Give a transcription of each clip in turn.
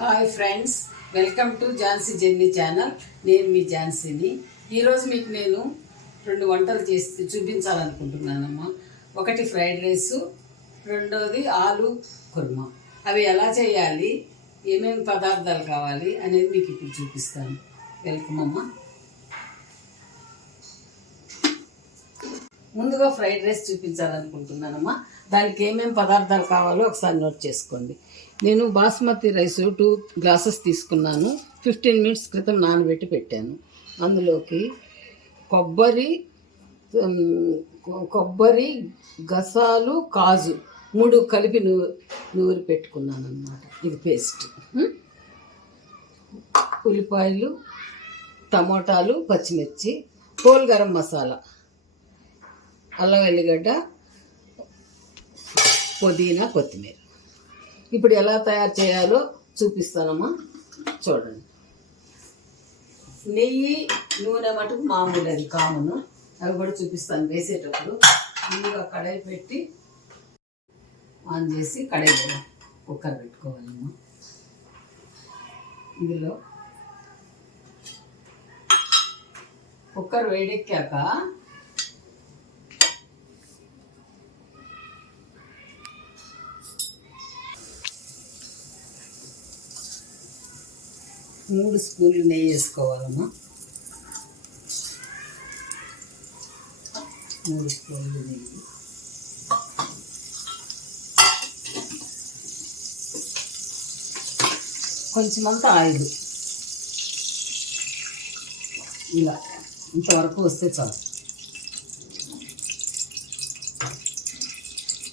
Hi friends, welcome to Jhansi journey channel. నేను మీ ఝాన్సీని. ఈరోజు మీకు నేను 2 వంటలు చేసి చూపించాలనుకుంటున్నానమ్మా. ఒకటి ఫ్రైడ్ రైసు, రెండోది ఆలు కుర్మా. అవి ఎలా చేయాలి, ఏమేమి పదార్థాలు కావాలి అనేది మీకు ఇప్పుడు చూపిస్తాను. వెల్కమ్ అమ్మా. ముందుగా ఫ్రైడ్ రైస్ చూపించాలనుకుంటున్నానమ్మా. దానికి ఏమేమి పదార్థాలు కావాలో ఒకసారి నోట్ చేసుకోండి. నేను బాస్మతి రైస్ 2 గ్లాసెస్ తీసుకున్నాను. 15 మినిట్స్ క్రితం నానబెట్టి పెట్టాను. అందులోకి కొబ్బరి గసాలు, కాజు 3 కలిపి నూరి పెట్టుకున్నాను అన్నమాట. ఇది పేస్ట్. ఉల్లిపాయలు, టమోటాలు, పచ్చిమిర్చి, హోల్ గరం మసాలా, అల్లం వెల్లిగడ్డ, పుదీనా, కొత్తిమీర. ఇప్పుడు ఎలా తయారు చేయాలో చూపిస్తానమ్మా, చూడండి. నెయ్యి, నూనె మటుకు మామూలు, అది కామను. అవి కూడా చూపిస్తాను వేసేటప్పుడు. ముందుగా కడాయి పెట్టి ఆన్ చేసి కడాయి కుక్కర్ పెట్టుకోవాలమ్మా. ఇందులో కుక్కర్ వేడెక్కాక 3 స్పూన్లు నెయ్యి వేసుకోవాలమ్మా. 3 స్పూన్లు నెయ్యి, కొంచెం అంతా ఆయిల్. ఇలా ఇంతవరకు వస్తే చాలు.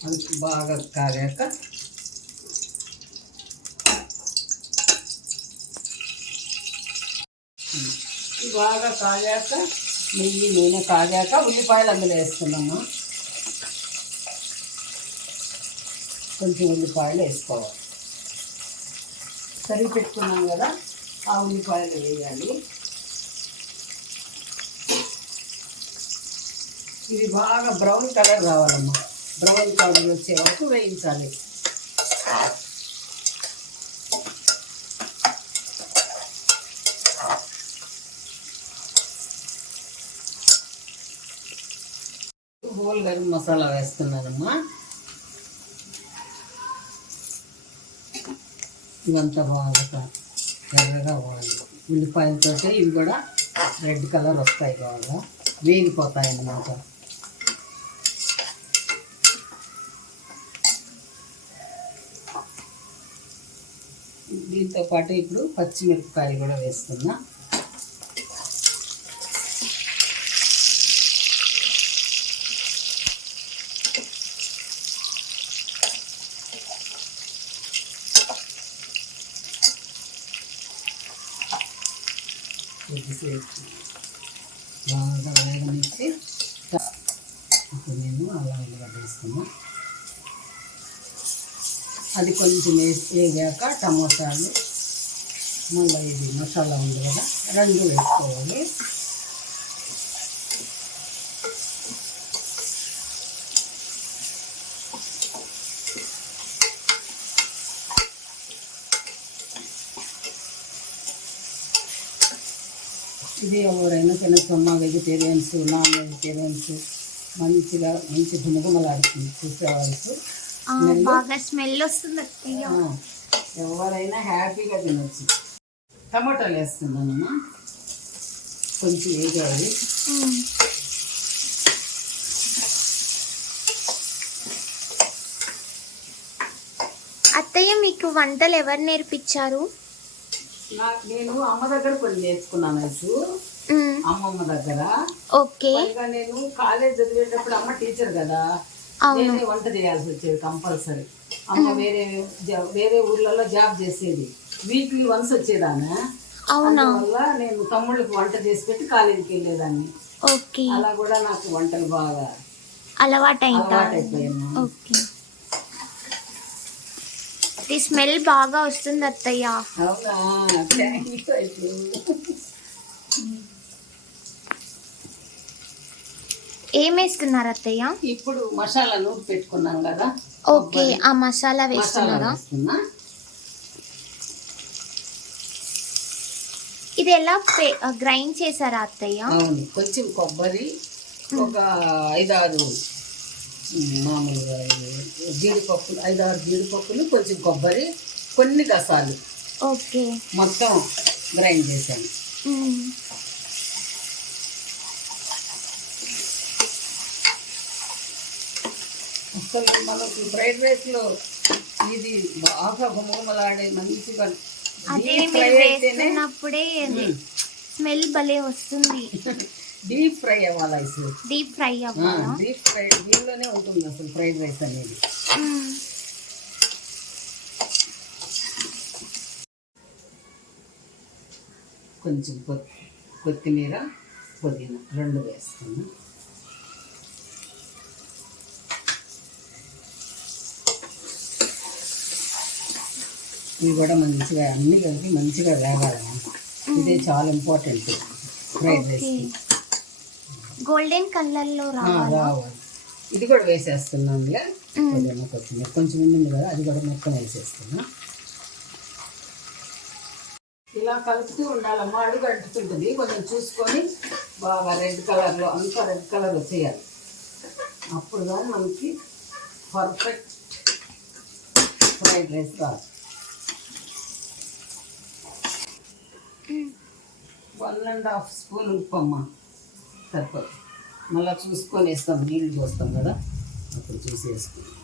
అది బాగా కాగాక నెయ్యి, నూనె కాగాక ఉల్లిపాయలు అందులో వేసుకున్నాము. కొంచెం ఉల్లిపాయలు వేసుకోవాలి. తరిగి పెట్టుకున్నాం కదా, ఆ ఉల్లిపాయలు వేయాలి. ఇవి బాగా బ్రౌన్ కలర్ రావాలమ్మా. బ్రౌన్ కలర్ వచ్చే వరకు వేయించాలి. హోల్ గరం మసాలా వేస్తున్నానమ్మా. ఇవంతా బాగా ఎర్రగా అవ్వాలి. ఉల్లిపాయలతో ఇవి కూడా రెడ్ కలర్ వస్తాయి, బాగా వేగిపోతాయి అన్నమాట. దీంతో పాటు ఇప్పుడు పచ్చిమిరపకాయలు కూడా వేస్తున్నా. కొద్దిసేపు బాగా వేగనిచ్చి ఇప్పుడు నేను అల్లం వెల్లిగడ్డ వేసుకున్నా. అది కొంచెం వేగాక టమోటాలు, మళ్ళీ ఇది మసాలా ఉంది కదా, 2 వేసుకోవాలి. ఇది ఎవరైనా తినచ్చమ్మా, వెజిటేరియన్స్, నాన్ వెజిటేరియన్స్. మంచి గుమగుమలాడుతుంది చూసేవాళ్ళకు. బాగా స్మెల్ వస్తుంది. ఎవరైనా హ్యాపీగా తినచ్చు. టమాటాలు వేస్తున్నానమ్మా, కొంచెం వేగాలి. అత్తయ్య, మీకు వంటలు ఎవరు నేర్పించారు? నేను అమ్మ దగ్గర కొన్ని నేర్చుకున్నాను. అమ్మమ్మ దగ్గర. ఓకే. నేను కాలేజ్ చదివేటప్పుడు అమ్మ టీచర్ కదా, నేనే వంట చేయాల్సి వచ్చేది కంపల్సరీ. అమ్మ వేరే ఊర్లలో జాబ్ చేసేది. వీక్లీ వన్స్ వచ్చేదాన్ని. అందువల్ల నేను తమ్ముళ్ళకి వంట చేసి పెట్టి కాలేజీకి వెళ్ళేదాన్ని. అలా కూడా నాకు వంటలు బాగా అలవాటైపోయాను. స్మెల్ బాగా వస్తుంది అత్తయ్య. అవునా, ఏం వేస్తున్నారు అత్తయ్య? ఇప్పుడు మసాలా నూరి పెట్టుకున్నాం కదా, ఓకే, ఆ మసాలా మసాలా వేస్తున్నారా? వేస్తున్నా. ఇది ఎలా గ్రైండ్ చేశారా అత్తయ్య? అవును, కొంచెం కొబ్బరి, ఒక 5-6 మామూలుగా జీడిపప్పులు, 5-6 జీడిపప్పులు, కొంచెం కొబ్బరి, కొన్ని గసాలు ఓకే, మొత్తం గ్రైండ్ చేశాను. అసలు మనకు ఫ్రైడ్ రైస్లో ఇది బాగా గుమగుమలాడే మంచిగా అదే డీప్ మీరు ఫ్రై అయితేనే వేస్తున్నప్పుడే స్మెల్ భలే వస్తుంది. డీప్ ఫ్రై అవ్వాలి అసలు. డీప్ ఫ్రై అవ్వాలా? డీప్ ఫ్రై దీనిలోనే ఉంటుంది అసలు ఫ్రైడ్ రైస్ అనేది. మ్మ్. కొంచెం కొత్తిమీర, పుదీనా 2 వేస్తాను. ఇవి కూడా మంచిగా అన్ని కలిపి మంచిగా వేగాలి. ఇదే చాలా ఇంపార్టెంట్ ఫ్రైడ్ రైస్కి. గోల్డెన్ కలర్ లో రావాలా? రావాలి. ఇది కూడా వేసేస్తున్నానులే. పుదీనా, కొత్తిమీర కొంచెం ఉంది కదా, అది కూడా మొత్తం వేసేస్తున్నా. ఇలా కలుపుతూ ఉండాలమ్మా, అడుగు అంటుతుంటుంది. కొంచెం చూసుకొని బాగా రెడ్ కలర్లో అంతా రెడ్ కలర్ వచ్చేయాలి. అప్పుడు కానీ మనకి పర్ఫెక్ట్ ఫ్రైడ్ రైస్ రాదు. 1½ స్పూన్ ఉప్పు అమ్మ సరిపోతుంది. మళ్ళీ చూసుకొని వేస్తాం, నీళ్ళు పోస్తాం కదా, అప్పుడు చూసి వేసుకుంటాం.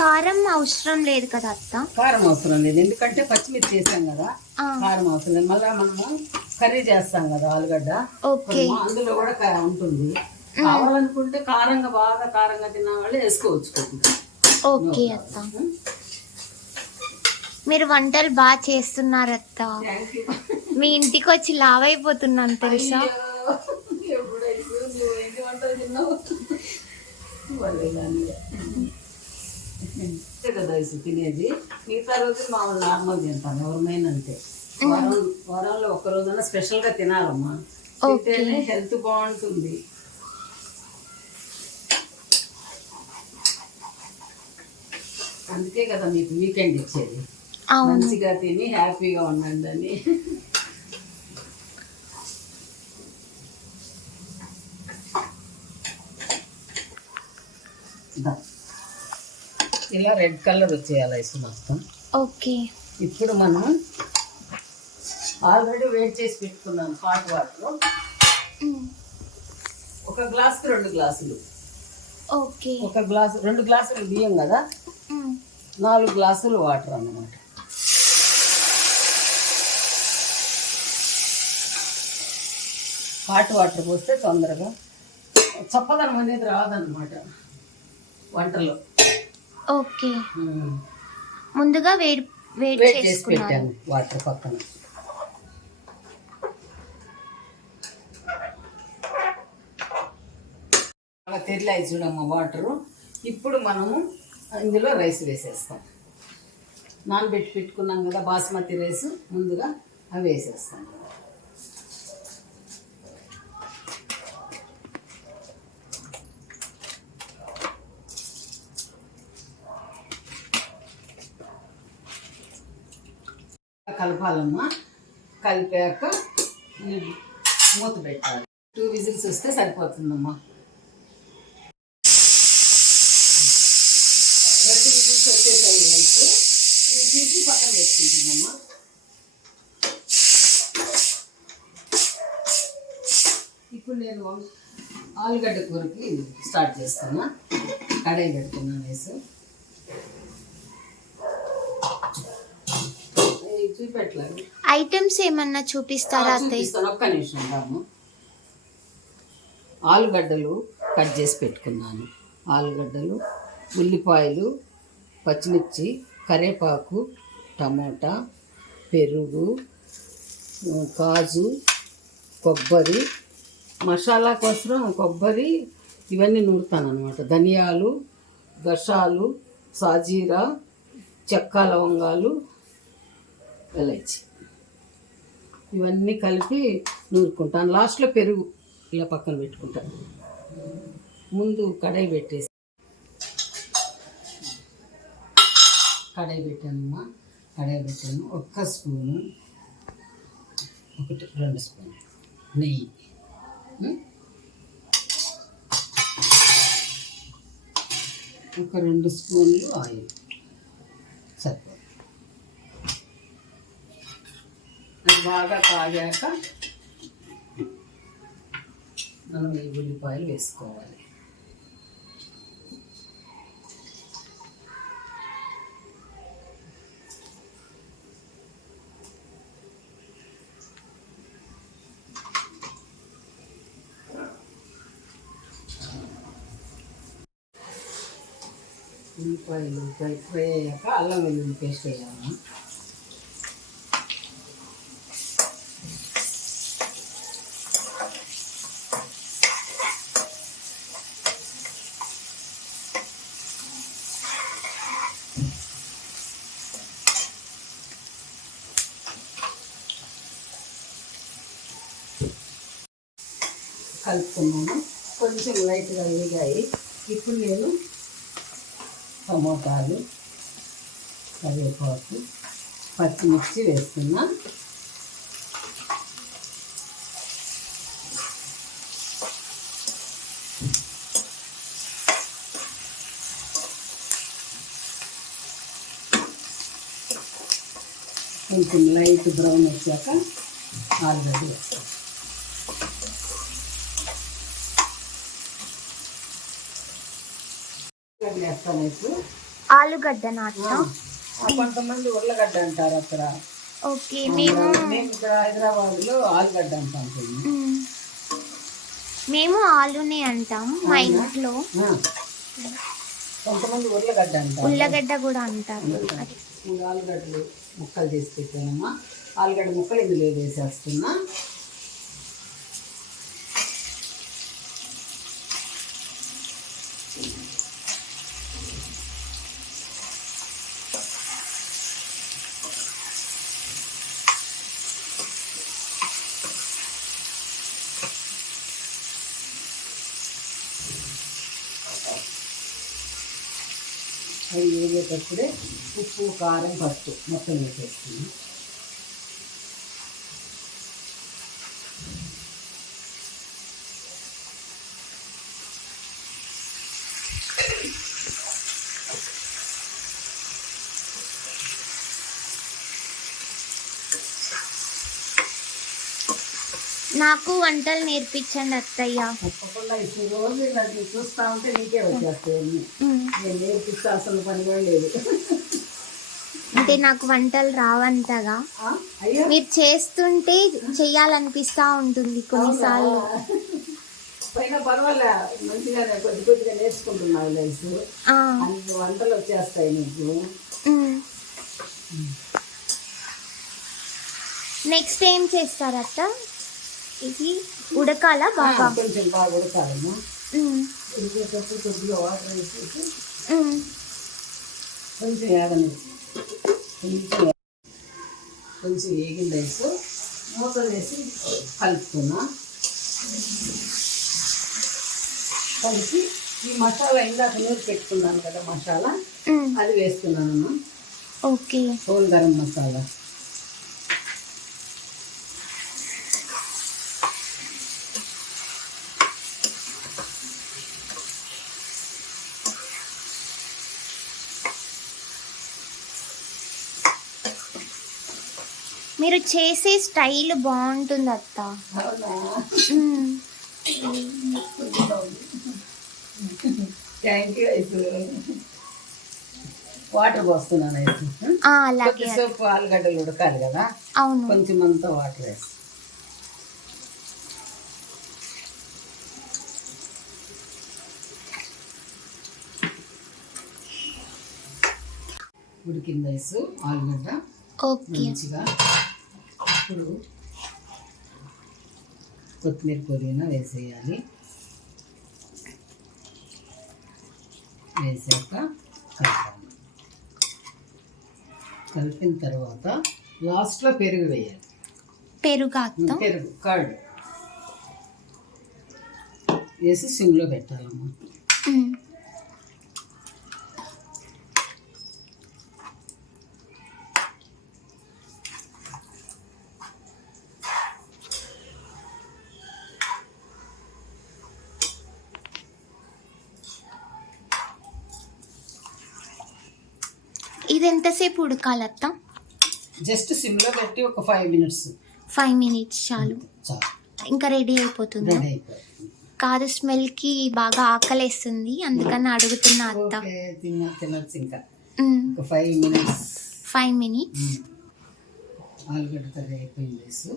కారం అవసరం లేదు కదా అత్త? కారం అవసరం లేదు, ఎందుకంటే పచ్చిమిర్చి వేసాం కదా, కారం అవసరం లేదు. మళ్ళీ మనము కర్రీ చేస్తాం కదా ఆలుగడ్డ, ఓకే, అందులో కూడా ఉంటుంది. కావాలనుకుంటే కారంగా బాగా కారంగా తిన్న వాళ్ళు వేసుకోవచ్చు కొద్దిగా. ఓకే అత్త, మీరు వంటలు బాగా చేస్తున్నారు అత్త. మీ ఇంటికి వచ్చి లావ్ అయిపోతున్నాను తెలుసా? కదా తినేది, మిగతా రోజులు మామూలు నార్మల్ తింటాను, ఎవరిమైనా అంతే. వారంలో ఒక్క రోజైనా స్పెషల్గా తినాలమ్మా, తింటేనే హెల్త్ బాగుంటుంది. అందుకే కదా మీకు వీకెండ్ ఇచ్చేది, మంచిగా తిని హ్యాపీగా ఉండండి అని. ఇలా రెడ్ కలర్ వచ్చేయాలి ఐస్ మొత్తం. ఓకే, ఇప్పుడు మనం ఆల్రెడీ వేడి చేసి పెట్టుకున్నాం హాట్ వాటర్. 1 గ్లాస్కి 2 గ్లాసులు. ఓకే, 1 గ్లాసు 2 గ్లాసులు బియ్యం కదా, 4 గ్లాసులు వాటర్ అన్నమాట. హాట్ వాటర్ పోస్తే తొందరగా చప్పదనం అనేది రాదన్నమాట వంటలో. ఓకే, ముందుగా వేడి వేడి చేసి పెట్టాను వాటర్ పక్కన. అలా తెరిలాయి చూడమ్మా వాటరు. ఇప్పుడు మనము ఇందులో రైస్ వేసేస్తాం. నానబెట్టి పెట్టుకున్నాం కదా బాస్మతి రైస్, ముందుగా అవి వేసేస్తాం. కలపాలమ్మా, కలిపాక మూత పెట్టాలి. 2 విజిల్స్ వస్తే సరిపోతుందమ్మా. 2 విజిల్స్ వచ్చేసాయి రైస్, ఇది తీసి పక్కన పెట్టుకుంటుందమ్మా. ఇప్పుడు నేను ఆలుగడ్డ కూరకి స్టార్ట్ చేస్తున్నా. కడాయి పెడుతున్నాను రైస్. చూపెట్టలేదు, ఐటమ్స్ ఏమన్నా చూపిస్తారా అత్తయ్య? చూపిస్తాను, ఒక్క నిమిషం రాము. ఆలుగడ్డలు కట్ చేసి పెట్టుకున్నాను. ఆలుగడ్డలు, ఉల్లిపాయలు, పచ్చిమిర్చి, కరివేపాకు, టమోటా, పెరుగు, కాజు, కొబ్బరి, మసాలా కోసం కొబ్బరి ఇవన్నీ నూరుతాను అనమాట. ధనియాలు, గసాలు, సాజీరా, చెక్క, లవంగాలు, ఇలాచి ఇవన్నీ కలిపి నూరుకుంటాను. లాస్ట్లో పెరుగు ఇలా పక్కన పెట్టుకుంటాను. ముందు కడాయి పెట్టేసి కడాయి పెట్టానమ్మా. కడాయి పెట్టాను. 1 స్పూను, 2 స్పూన్ నెయ్యి, ఒక 2 స్పూన్లు ఆయిల్ సరిపోదు. అది బాగా కాగాక మనం ఈ ఉల్లిపాయలు వేసుకోవాలి. ఉల్లిపాయలు ఫ్రై అయ్యాక అల్లం వెల్లుల్లి పేస్ట్ వేయాలి. కలుపుకున్నాను. కొంచెం లైట్గా వేగాయి. ఇప్పుడు నేను టమోటాలు, కరివేపాకు, పచ్చిమిర్చి వేస్తున్నా. కొంచెం లైట్ బ్రౌన్ వచ్చాక ఆలుగడ్డ వేస్తాను. వేస్తాను ఇప్పుడు. ఆలుగడ్డ నాటుతా. కొంతమంది ఉర్లగడ్డ అంటారు అక్కడ. ఓకే. మేము ఇక్కడ హైదరాబాద్లో ఆలుగడ్డ అంటాం. మేము ఆలునే అంటాం మా ఇంట్లో. కొంతమంది ఉర్లగడ్డ అంటారు. ఉల్లగడ్డ కూడా అంటారు. ఆలుగడ్డలు ముక్కలు చేసి పెట్టానమ్మా. ఆలుగడ్డ ముక్కలు ఇందులో వేసేస్తున్నా. అవి వేగేటప్పుడే ఉప్పు, కారం, పసుపు మొత్తం వేసేస్తుంది. నాకు వంటలు నేర్పించండి అత్తయ్య. తప్పకుండా ఇప్పుడు రోజు ఇలాంటివి చూస్తూ ఉంటే నీకే వచ్చేస్తాయి. నేను నేర్పించాల్సిన పని కూడా లేదు. అంటే నాకు వంటలు రావంతగా. మీరు చేస్తుంటే చెయ్యాలనిపిస్తూ ఉంటుంది కొన్నిసార్లు. పైన పర్వాలే, మంచిగానే కొద్దిగా నేర్చుకుంటున్నావు. లైఫ్ అన్ని వంటలు వచ్చేస్తాయి నీకు. నెక్స్ట్ ఏం చేస్తారు అత్త? ఇది ఉడకాలా బాగా? కొంచెం బాగా ఉడకాలమ్మా. ఉడికేటప్పుడు కొద్దిగా వాటర్ వేసేసి కొంచెం ఏగనిచ్చి కొంచెం వేగిన రైస్ మూత వేసి కలుపుతున్నా. కలిపి ఈ మసాలా ఇందాక నూరి పెట్టుకున్నాను కదా, మసాలా అది వేస్తున్నాను. ఓకే. హోల్ గరం మసాలా. మీరు చేసే స్టైల్ బాగుంటుంది అత్త. Thank you. వాటర్ పోస్తున్నాను. అలాగే. సోపు ఆలుగడ్డలు ఉడకాలి కదా. అవును. కొంచెం అంతా వాటర్ వేసి ఉడికిన రైస్, ఆలుగడ్డ మంచిగా. ఇప్పుడు కొత్తిమీర, పుదీనా వేసేయాలి. వేసాక కలపాలి. కలిపిన తర్వాత లాస్ట్లో పెరుగు వేయాలి. పెరుగు అత్త. పెరుగు కర్డ్ వేసి సిమ్లో పెట్టాలమ్మా. ఇది ఎంతసేపు ఉడకాలత్త? జస్ట్ సిమ్లో పెట్టి ఒక 5 minutes 5 minutes చాలు. చాలు, ఇంకా రెడీ అయిపోతుంది. రెడీ అయిపోతుంది. కాదు, స్మెల్కి బాగా ఆకలేస్తుంది, అందుకని అడుగుతున్నా అత్త. ఓకే, తినొచ్చు ఇంకా. ఒక 5 minutes. 5 minutes ఆలుగడ్డ కర్రీ అయిపోయింది.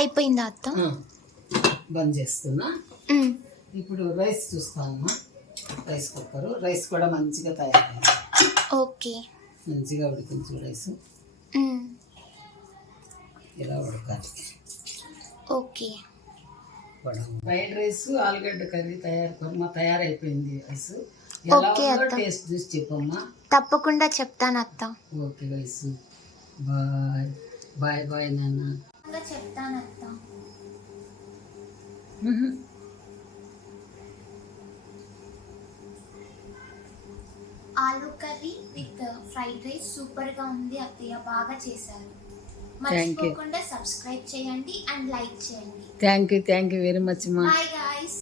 అయిపోయిందా అత్త? బంద్ చేస్తున్నా. ఇప్పుడు రైస్ చూస్తామమ్మా. రైస్ కుక్కర్, రైస్ కూడా మంచిగా తయారైంది. ఓకే, మంచిగా ఉడికించు రైస్. ఇలా ఉడకాలి. ఓకే. ఫ్రైడ్ రైస్ ఆలుగడ్డ కర్రీ తయారైపోయింది. రైస్ ఎలా ఓకే ఉందో అత్త. టేస్ట్ చూసి చెప్పమ్మా. తప్పకుండా చెప్తాను అత్త. Okay rice. Bye bye bye నాన్న. చెప్తాను అత్త. Aloo curry with fried rice సూపర్గా ఉంది అత్తయ్య, బాగా చేశారు. మర్చిపోకుండా సబ్స్క్రైబ్ చేయండి అండ్ లైక్ చేయండి. థ్యాంక్ యూ వెరీ మచ్ మా. Bye guys.